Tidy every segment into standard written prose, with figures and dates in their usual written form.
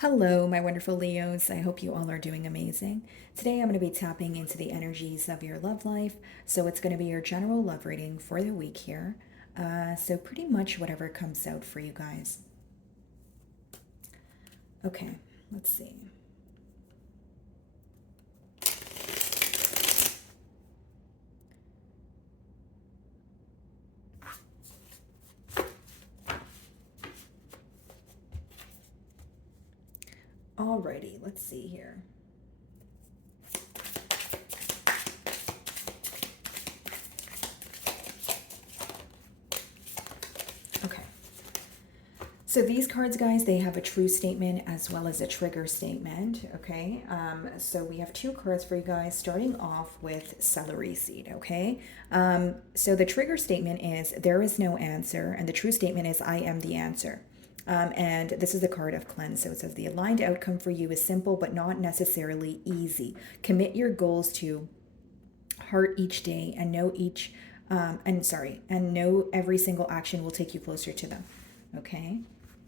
Hello, my wonderful Leos. I hope you all are doing amazing. Today I'm going to be tapping into the energies of your love life. So it's going to be your general love reading for the week here. So pretty much whatever comes out for you guys. Okay, let's see. Alrighty, let's see here. Okay. So these cards, guys, they have a true statement as well as a trigger statement, okay? So we have two cards for you guys, starting off with celery seed, okay? So the trigger statement is, there is no answer, and the true statement is, I am the answer. And this is the card of cleanse. So it says, the aligned outcome for you is simple, but not necessarily easy. Commit your goals to heart each day and know and know every single action will take you closer to them, okay?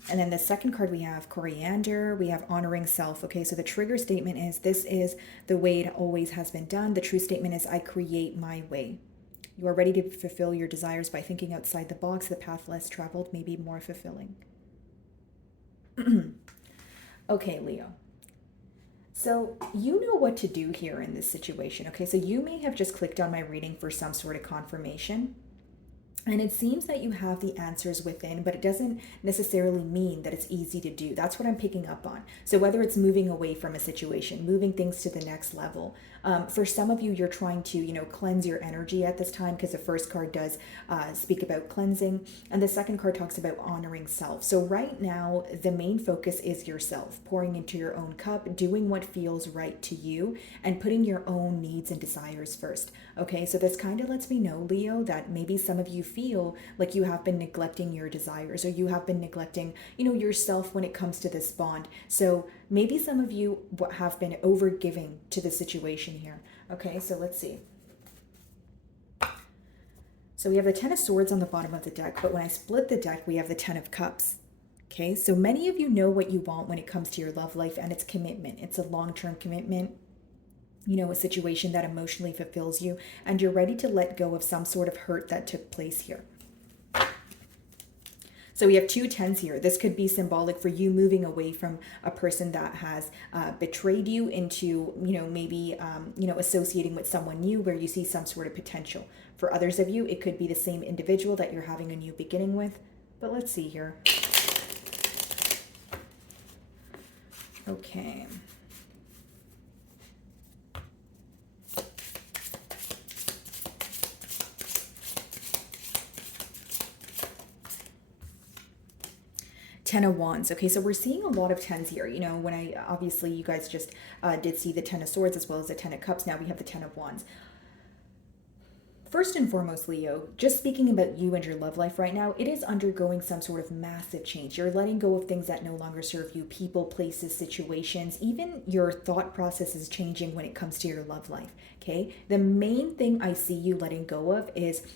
And then the second card, we have coriander, we have honoring self. Okay, so the trigger statement is, this is the way it always has been done. The true statement is, I create my way. You are ready to fulfill your desires by thinking outside the box. The path less traveled may be more fulfilling. Okay, Leo. So you know what to do here in this situation. Okay, so you may have just clicked on my reading for some sort of confirmation. And it seems that you have the answers within, but it doesn't necessarily mean that it's easy to do. That's what I'm picking up on. So whether it's moving away from a situation, moving things to the next level, for some of you, you're trying to, cleanse your energy at this time, because the first card does speak about cleansing, and the second card talks about honoring self. So right now, the main focus is yourself, pouring into your own cup, doing what feels right to you, and putting your own needs and desires first. Okay, so this kind of lets me know, Leo, that maybe some of you feel like you have been neglecting your desires, or you have been neglecting, yourself when it comes to this bond. So maybe some of you have been overgiving to the situation here. Okay, so let's see. So we have the Ten of Swords on the bottom of the deck, but when I split the deck, we have the Ten of Cups. Okay, so many of you know what you want when it comes to your love life, and it's commitment. It's a long-term commitment, a situation that emotionally fulfills you, and you're ready to let go of some sort of hurt that took place here. So we have two tens here. This could be symbolic for you moving away from a person that has betrayed you into, maybe, associating with someone new where you see some sort of potential. For others of you, it could be the same individual that you're having a new beginning with. But let's see here. Okay. Ten of Wands. Okay, so we're seeing a lot of tens here. When obviously you guys just did see the Ten of Swords as well as the Ten of Cups. Now we have the Ten of Wands. First and foremost, Leo, just speaking about you and your love life right now, it is undergoing some sort of massive change. You're letting go of things that no longer serve you, people, places, situations. Even your thought process is changing when it comes to your love life, okay? The main thing I see you letting go of is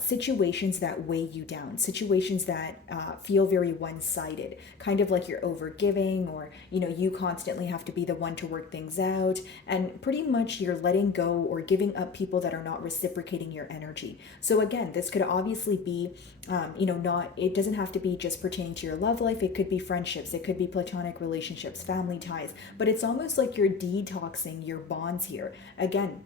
situations that weigh you down, situations that feel very one-sided, kind of like you're overgiving, or you constantly have to be the one to work things out, and pretty much you're letting go or giving up people that are not reciprocating your energy. So again, this could obviously be not, it doesn't have to be just pertaining to your love life. It could be friendships, it could be platonic relationships, family ties, but it's almost like you're detoxing your bonds here. Again,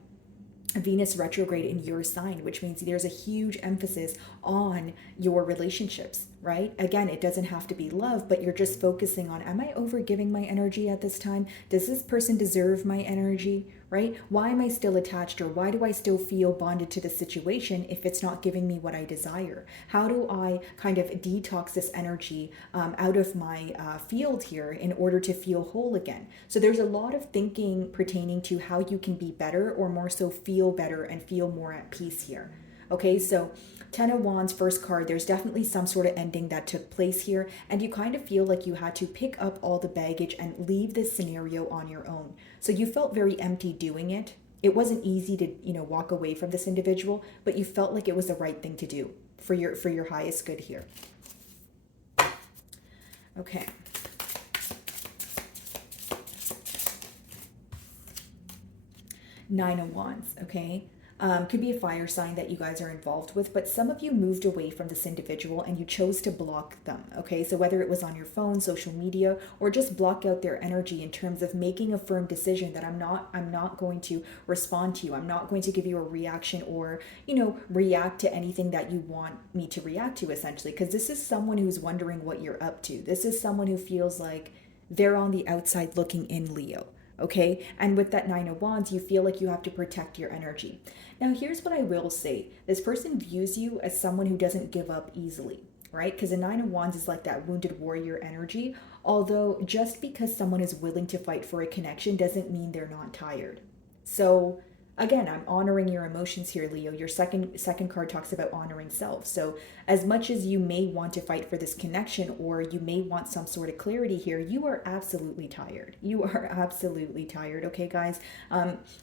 Venus retrograde in your sign, which means there's a huge emphasis on your relationships, right? Again, it doesn't have to be love, but you're just focusing on, am I overgiving my energy at this time? Does this person deserve my energy, right? Why am I still attached, or why do I still feel bonded to the situation if it's not giving me what I desire? How do I kind of detox this energy out of my field here in order to feel whole again? So there's a lot of thinking pertaining to how you can be better, or more so feel better and feel more at peace here. Okay, so Ten of Wands, first card, there's definitely some sort of ending that took place here, and you kind of feel like you had to pick up all the baggage and leave this scenario on your own. So you felt very empty doing it. It wasn't easy to, walk away from this individual, but you felt like it was the right thing to do for your highest good here. Okay. Nine of Wands, okay? Could be a fire sign that you guys are involved with, but some of you moved away from this individual and you chose to block them, okay? So whether it was on your phone, social media, or just block out their energy in terms of making a firm decision that I'm not going to respond to you. I'm not going to give you a reaction or, react to anything that you want me to react to, essentially, because this is someone who's wondering what you're up to. This is someone who feels like they're on the outside looking in, Leo. Okay, and with that Nine of Wands, you feel like you have to protect your energy. Now, here's what I will say: this person views you as someone who doesn't give up easily, right? Because a Nine of Wands is like that wounded warrior energy. Although, just because someone is willing to fight for a connection doesn't mean they're not tired. So, again, I'm honoring your emotions here, Leo. Your second card talks about honoring self. So as much as you may want to fight for this connection, or you may want some sort of clarity here, you are absolutely tired. You are absolutely tired, okay, guys?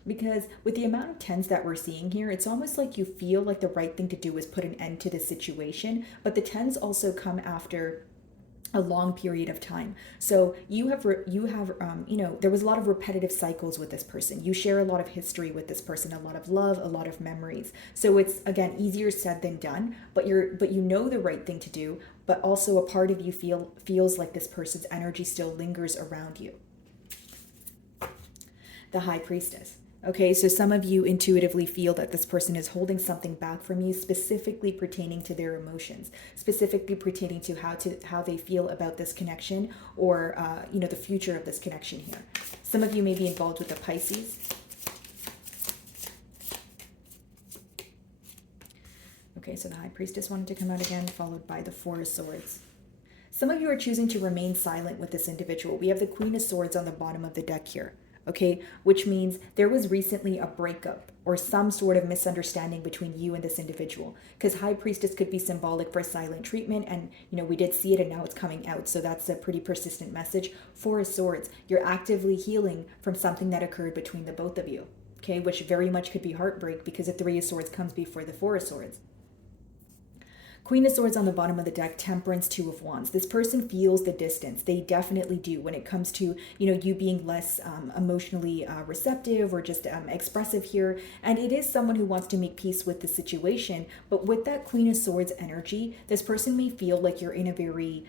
Because with the amount of tens that we're seeing here, it's almost like you feel like the right thing to do is put an end to the situation, but the tens also come after a long period of time. So there was a lot of repetitive cycles with this person. You share a lot of history with this person, a lot of love, a lot of memories. So it's, again, easier said than done, but you know the right thing to do, but also a part of you feels like this person's energy still lingers around you. The High Priestess. Okay, so some of you intuitively feel that this person is holding something back from you, specifically pertaining to their emotions, specifically pertaining to how they feel about this connection, or the future of this connection here. Some of you may be involved with a Pisces. Okay, so the High Priestess wanted to come out again, followed by the Four of Swords. Some of you are choosing to remain silent with this individual. We have the Queen of Swords on the bottom of the deck here. Okay, which means there was recently a breakup or some sort of misunderstanding between you and this individual. Because High Priestess could be symbolic for silent treatment, and we did see it and now it's coming out. So that's a pretty persistent message. Four of Swords, you're actively healing from something that occurred between the both of you. Okay, which very much could be heartbreak, because the Three of Swords comes before the Four of Swords. Queen of Swords on the bottom of the deck, Temperance, Two of Wands. This person feels the distance. They definitely do when it comes to, you being less emotionally receptive or just expressive here. And it is someone who wants to make peace with the situation. But with that Queen of Swords energy, this person may feel like you're in a very,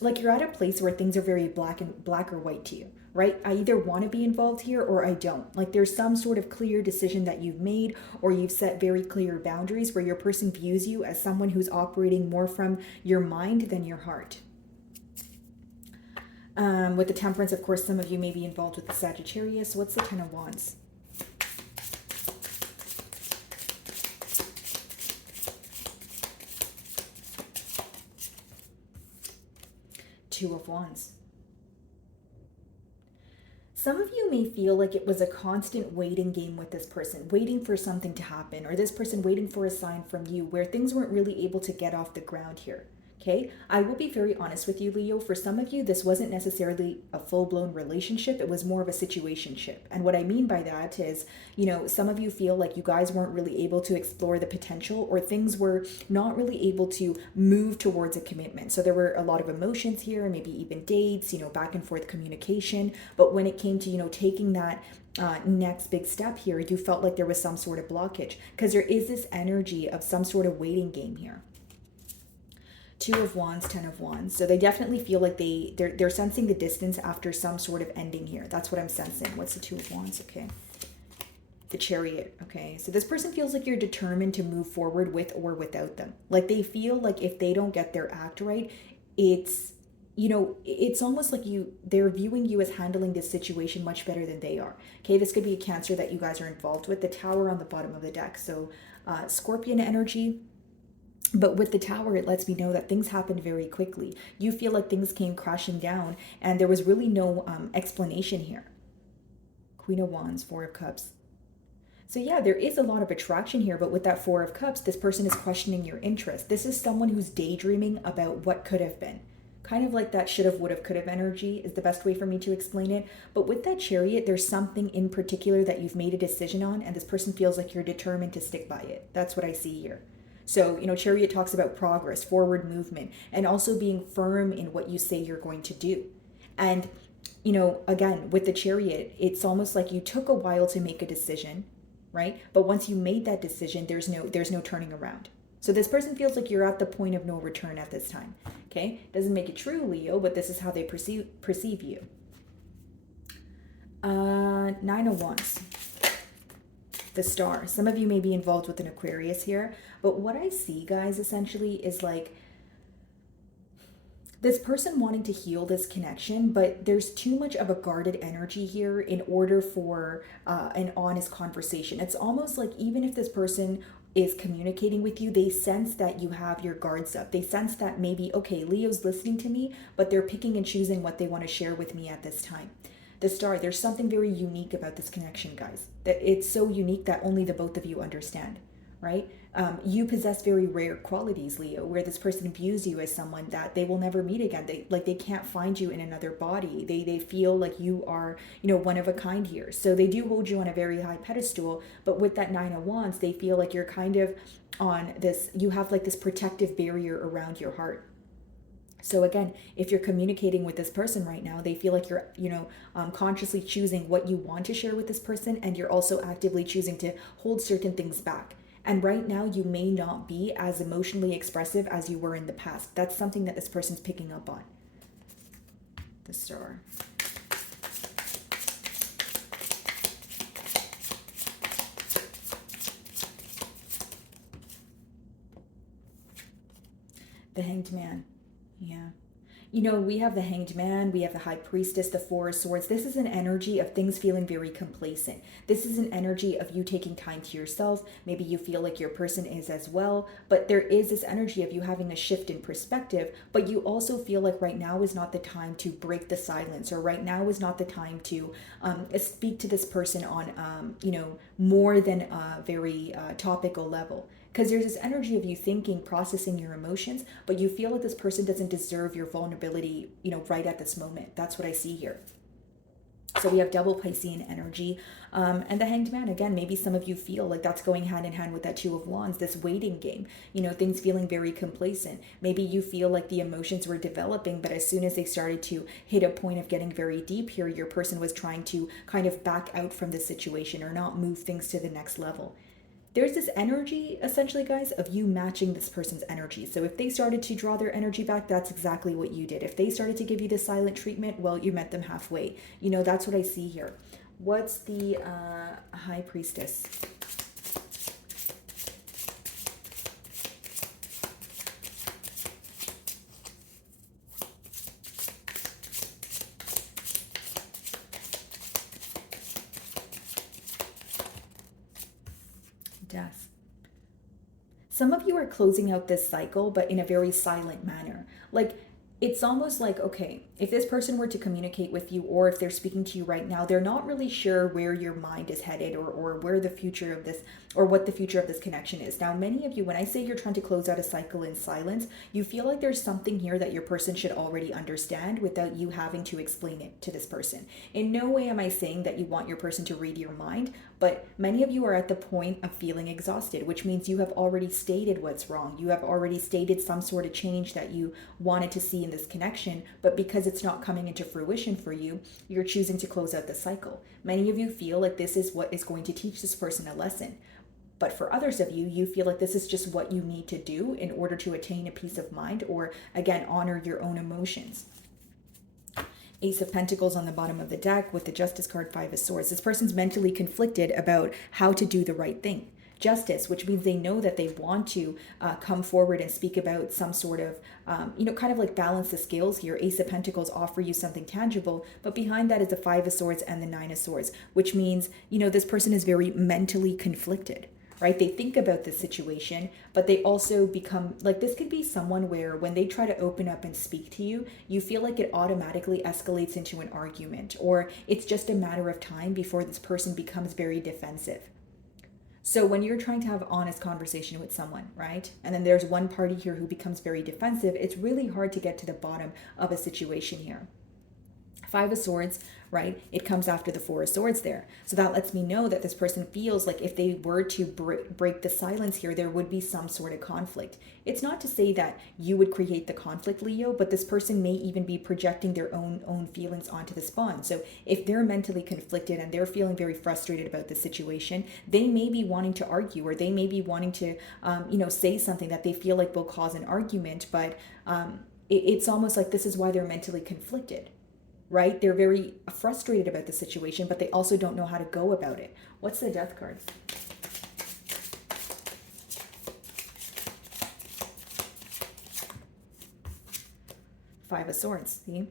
like you're at a place where things are very black or white to you. Right? I either want to be involved here or I don't. Like there's some sort of clear decision that you've made, or you've set very clear boundaries where your person views you as someone who's operating more from your mind than your heart. With the Temperance, of course, some of you may be involved with the Sagittarius. What's the Ten of Wands? Two of Wands. Some of you may feel like it was a constant waiting game with this person, waiting for something to happen, or this person waiting for a sign from you, where things weren't really able to get off the ground here. Okay, I will be very honest with you, Leo. For some of you, this wasn't necessarily a full-blown relationship. It was more of a situationship. And what I mean by that is, some of you feel like you guys weren't really able to explore the potential, or things were not really able to move towards a commitment. So there were a lot of emotions here, maybe even dates, back and forth communication. But when it came to, taking that next big step here, you felt like there was some sort of blockage, because there is this energy of some sort of waiting game here. Two of Wands, Ten of Wands. So they definitely feel like they're sensing the distance after some sort of ending here. That's what I'm sensing. What's the Two of Wands? Okay. The Chariot. Okay. So this person feels like you're determined to move forward with or without them. Like they feel like if they don't get their act right, it's almost like they're viewing you as handling this situation much better than they are. Okay. This could be a Cancer that you guys are involved with. The Tower on the bottom of the deck. So Scorpion energy. But with the Tower, it lets me know that things happened very quickly. You feel like things came crashing down and there was really no explanation here. Queen of Wands, Four of Cups. So yeah, there is a lot of attraction here, but with that Four of Cups, this person is questioning your interest. This is someone who's daydreaming about what could have been. Kind of like that should have, would have, could have energy is the best way for me to explain it. But with that Chariot, there's something in particular that you've made a decision on, and this person feels like you're determined to stick by it. That's what I see here. So, Chariot talks about progress, forward movement, and also being firm in what you say you're going to do. And, again, with the Chariot, it's almost like you took a while to make a decision, right? But once you made that decision, there's no turning around. So this person feels like you're at the point of no return at this time. Okay? Doesn't make it true, Leo, but this is how they perceive you. Nine of Wands. The Star. Some of you may be involved with an Aquarius here, but what I see, guys, essentially is like this person wanting to heal this connection, but there's too much of a guarded energy here in order for an honest conversation. It's almost like even if this person is communicating with you, they sense that you have your guards up. They sense that maybe, okay, Leo's listening to me, but they're picking and choosing what they want to share with me at this time. The Star, there's something very unique about this connection, guys. That it's so unique that only the both of you understand, right? You possess very rare qualities, Leo, where this person views you as someone that they will never meet again. They can't find you in another body. They feel like you are, one of a kind here. So they do hold you on a very high pedestal, but with that Nine of Wands, they feel like you're kind of on this, you have like this protective barrier around your heart. So again, if you're communicating with this person right now, they feel like you're, consciously choosing what you want to share with this person, and you're also actively choosing to hold certain things back. And right now, you may not be as emotionally expressive as you were in the past. That's something that this person's picking up on. The Star. The Hanged Man. Yeah. We have the Hanged Man, we have the High Priestess, the Four of Swords. This is an energy of things feeling very complacent. This is an energy of you taking time to yourself. Maybe you feel like your person is as well, but there is this energy of you having a shift in perspective, but you also feel like right now is not the time to break the silence, or right now is not the time to speak to this person on, more than a very topical level. Because there's this energy of you thinking, processing your emotions, but you feel like this person doesn't deserve your vulnerability, right at this moment. That's what I see here. So we have double Piscean energy. And the Hanged Man, again, maybe some of you feel like that's going hand in hand with that Two of Wands, this waiting game, things feeling very complacent. Maybe you feel like the emotions were developing, but as soon as they started to hit a point of getting very deep here, your person was trying to kind of back out from the situation or not move things to the next level. There's this energy, essentially, guys, of you matching this person's energy. So if they started to draw their energy back, that's exactly what you did. If they started to give you the silent treatment, well, you met them halfway. That's what I see here. What's the High Priestess? Death. Some of you are closing out this cycle, but in a very silent manner. Like, it's almost like, okay, if this person were to communicate with you, or if they're speaking to you right now, they're not really sure where your mind is headed, or where the future of this, or what the future of this connection is. Now, many of you, when I say you're trying to close out a cycle in silence, you feel like there's something here that your person should already understand without you having to explain it to this person. In no way am I saying that you want your person to read your mind, but many of you are at the point of feeling exhausted, which means you have already stated what's wrong. You have already stated some sort of change that you wanted to see in this connection, but because it's not coming into fruition for you, you're choosing to close out the cycle. Many of you feel like this is what is going to teach this person a lesson. But for others of you, you feel like this is just what you need to do in order to attain a peace of mind, or again, honor your own emotions. Ace of Pentacles on the bottom of the deck with the Justice card, Five of Swords. This person's mentally conflicted about how to do the right thing. Justice, which means they know that they want to come forward and speak about some sort of, kind of like balance the scales here. Ace of Pentacles offer you something tangible, but behind that is the Five of Swords and the Nine of Swords, which means, this person is very mentally conflicted. Right? They think about the situation, but they also become like, this could be someone where when they try to open up and speak to you, you feel like it automatically escalates into an argument, or it's just a matter of time before this person becomes very defensive. So when you're trying to have honest conversation with someone, right? And then there's one party here who becomes very defensive, it's really hard to get to the bottom of a situation here. Five of Swords, right? It comes after the Four of Swords there. So that lets me know that this person feels like if they were to break the silence here, there would be some sort of conflict. It's not to say that you would create the conflict, Leo, but this person may even be projecting their own feelings onto this bond. So if they're mentally conflicted and they're feeling very frustrated about the situation, they may be wanting to argue, or they may be wanting to, say something that they feel like will cause an argument, but it's almost like this is why they're mentally conflicted, right? They're very frustrated about the situation, but they also don't know how to go about it. What's the Death card? Five of Swords, see?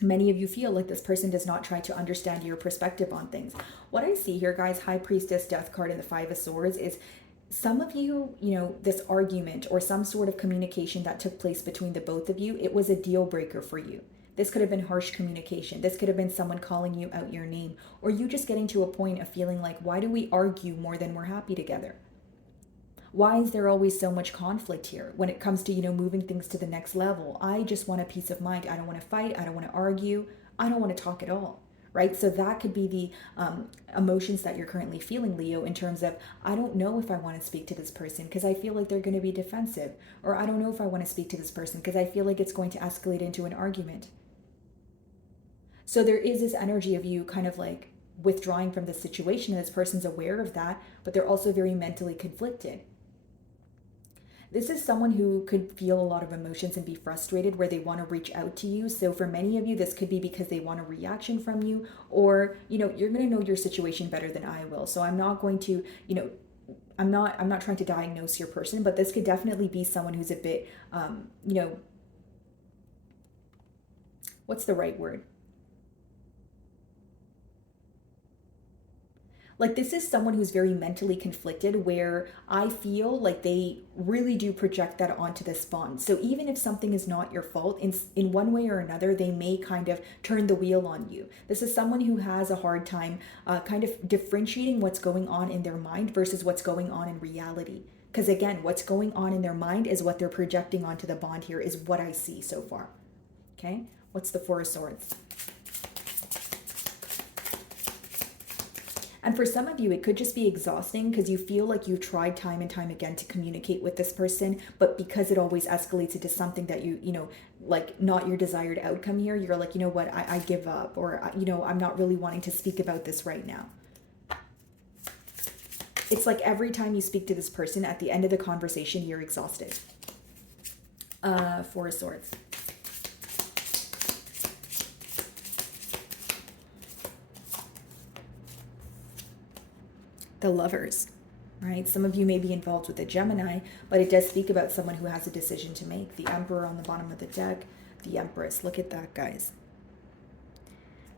Many of you feel like this person does not try to understand your perspective on things. What I see here, guys, High Priestess, Death card, and the Five of Swords is some of you, this argument or some sort of communication that took place between the both of you, it was a deal breaker for you. This could have been harsh communication. This could have been someone calling you out your name, or you just getting to a point of feeling like, why do we argue more than we're happy together? Why is there always so much conflict here when it comes to, moving things to the next level? I just want a peace of mind. I don't want to fight. I don't want to argue. I don't want to talk at all, right? So that could be the emotions that you're currently feeling, Leo, in terms of, I don't know if I want to speak to this person because I feel like they're going to be defensive, or I don't know if I want to speak to this person because I feel like it's going to escalate into an argument. So there is this energy of you kind of like withdrawing from the situation, and this person's aware of that, but they're also very mentally conflicted. This is someone who could feel a lot of emotions and be frustrated, where they want to reach out to you. So for many of you, this could be because they want a reaction from you, or, you're going to know your situation better than I will. So I'm not going to, I'm not trying to diagnose your person, but this could definitely be someone who's a bit, what's the right word? Like, this is someone who's very mentally conflicted, where I feel like they really do project that onto this bond. So even if something is not your fault, in one way or another, they may kind of turn the wheel on you. This is someone who has a hard time kind of differentiating what's going on in their mind versus what's going on in reality. Because again, what's going on in their mind is what they're projecting onto the bond here, is what I see so far. Okay, what's the Four of Swords? And for some of you, it could just be exhausting because you feel like you've tried time and time again to communicate with this person, but because it always escalates into something that like not your desired outcome here, you're like, what, I give up, or, I'm not really wanting to speak about this right now. It's like every time you speak to this person, at the end of the conversation, you're exhausted. Four of Swords. The Lovers, right? Some of you may be involved with a Gemini, but it does speak about someone who has a decision to make. The Emperor on the bottom of the deck, the Empress. Look at that, guys.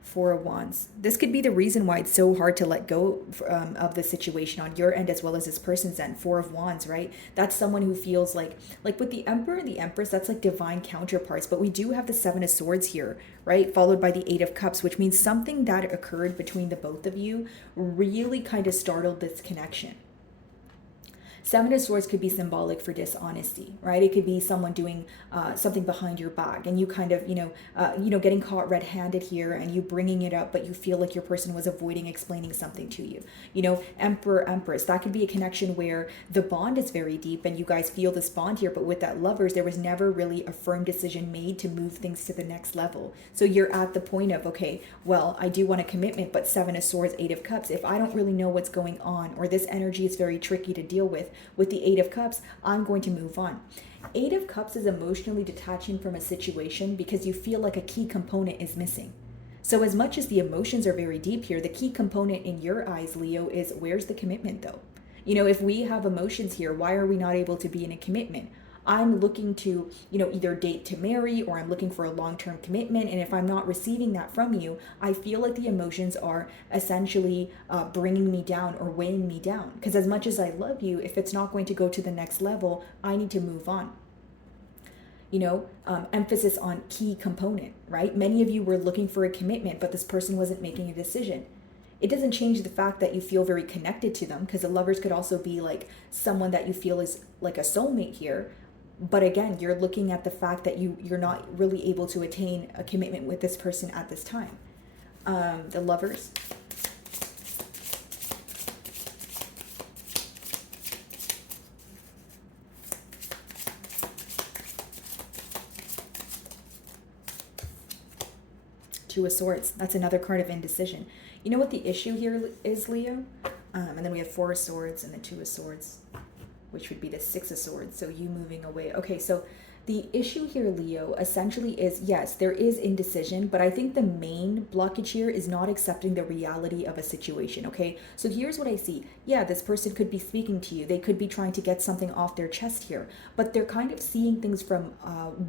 Four of Wands. This could be the reason why it's so hard to let go of the situation on your end as well as this person's end. Four of Wands, right? That's someone who feels like with the Emperor and the Empress, that's like divine counterparts. But we do have the Seven of Swords here, right? Followed by the Eight of Cups, which means something that occurred between the both of you really kind of startled this connection. Seven of Swords could be symbolic for dishonesty, right? It could be someone doing something behind your back, and you kind of, getting caught red-handed here, and you bringing it up, but you feel like your person was avoiding explaining something to you. Emperor, Empress, that could be a connection where the bond is very deep, and you guys feel this bond here, but with that Lovers, there was never really a firm decision made to move things to the next level. So you're at the point of, okay, well, I do want a commitment, but Seven of Swords, Eight of Cups, if I don't really know what's going on, or this energy is very tricky to deal with the Eight of Cups, I'm going to move on. Eight of Cups is emotionally detaching from a situation because you feel like a key component is missing. So as much as the emotions are very deep here, the key component in your eyes, Leo, is where's the commitment though? If we have emotions here, why are we not able to be in a commitment? I'm looking to, either date to marry, or I'm looking for a long-term commitment. And if I'm not receiving that from you, I feel like the emotions are essentially bringing me down or weighing me down. Because as much as I love you, if it's not going to go to the next level, I need to move on. Emphasis on key component, right? Many of you were looking for a commitment, but this person wasn't making a decision. It doesn't change the fact that you feel very connected to them, because the Lovers could also be like someone that you feel is like a soulmate here. But again, you're looking at the fact that you're not really able to attain a commitment with this person at this time. The Lovers. Two of Swords. That's another card of indecision. You know what the issue here is, Leo? And then we have Four of Swords and the Two of Swords, which would be the Six of Swords. So you moving away. Okay, so the issue here, Leo, essentially is, yes, there is indecision, but I think the main blockage here is not accepting the reality of a situation, okay? So here's what I see. Yeah, this person could be speaking to you. They could be trying to get something off their chest here, but they're kind of seeing things from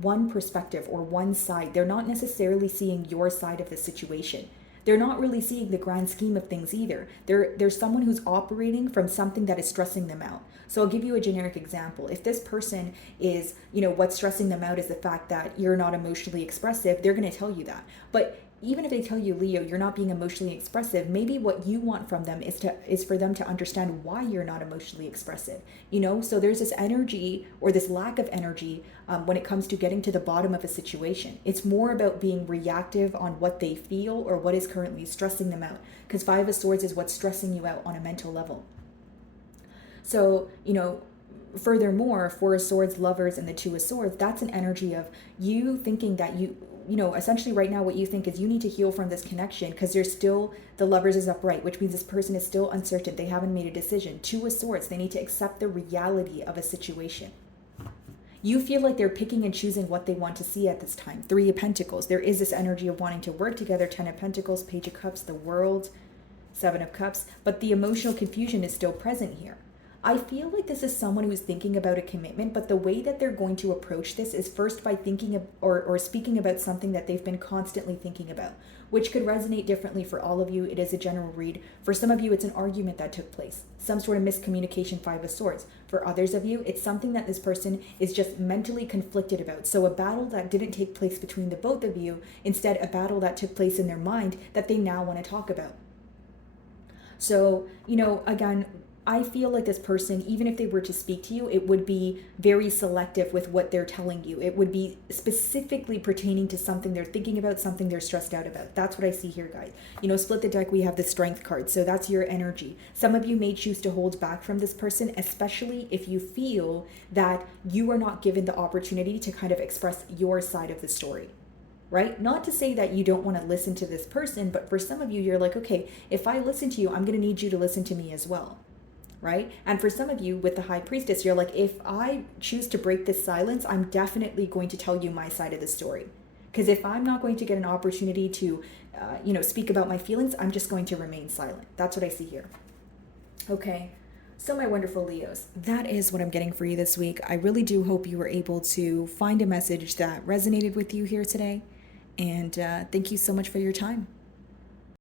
one perspective or one side. They're not necessarily seeing your side of the situation. They're not really seeing the grand scheme of things either. There's someone who's operating from something that is stressing them out. So I'll give you a generic example. If this person is, what's stressing them out is the fact that you're not emotionally expressive, they're going to tell you that. But even if they tell you, Leo, you're not being emotionally expressive, maybe what you want from them is for them to understand why you're not emotionally expressive. So there's this energy or this lack of energy when it comes to getting to the bottom of a situation. It's more about being reactive on what they feel or what is currently stressing them out, because Five of Swords is what's stressing you out on a mental level. So, furthermore, Four of Swords, Lovers, and the Two of Swords, that's an energy of you thinking that essentially right now what you think is you need to heal from this connection because there's still, the Lovers is upright, which means this person is still uncertain. They haven't made a decision. Two of Swords, they need to accept the reality of a situation. You feel like they're picking and choosing what they want to see at this time. Three of Pentacles, there is this energy of wanting to work together. Ten of Pentacles, Page of Cups, the World, Seven of Cups, but the emotional confusion is still present here. I feel like this is someone who's thinking about a commitment, but the way that they're going to approach this is first by thinking of, or speaking about something that they've been constantly thinking about, which could resonate differently for all of you. It is a general read. For some of you, it's an argument that took place, some sort of miscommunication, Five of Swords. For others of you, it's something that this person is just mentally conflicted about. So a battle that didn't take place between the both of you, instead a battle that took place in their mind that they now want to talk about. So, again, I feel like this person, even if they were to speak to you, it would be very selective with what they're telling you. It would be specifically pertaining to something they're thinking about, something they're stressed out about. That's what I see here, guys. Split the deck, we have the Strength card. So that's your energy. Some of you may choose to hold back from this person, especially if you feel that you are not given the opportunity to kind of express your side of the story. Right? Not to say that you don't want to listen to this person, but for some of you, you're like, okay, if I listen to you, I'm going to need you to listen to me as well. Right? And for some of you with the High Priestess, you're like, if I choose to break this silence, I'm definitely going to tell you my side of the story. Because if I'm not going to get an opportunity to, speak about my feelings, I'm just going to remain silent. That's what I see here. Okay. So my wonderful Leos, that is what I'm getting for you this week. I really do hope you were able to find a message that resonated with you here today. And thank you so much for your time.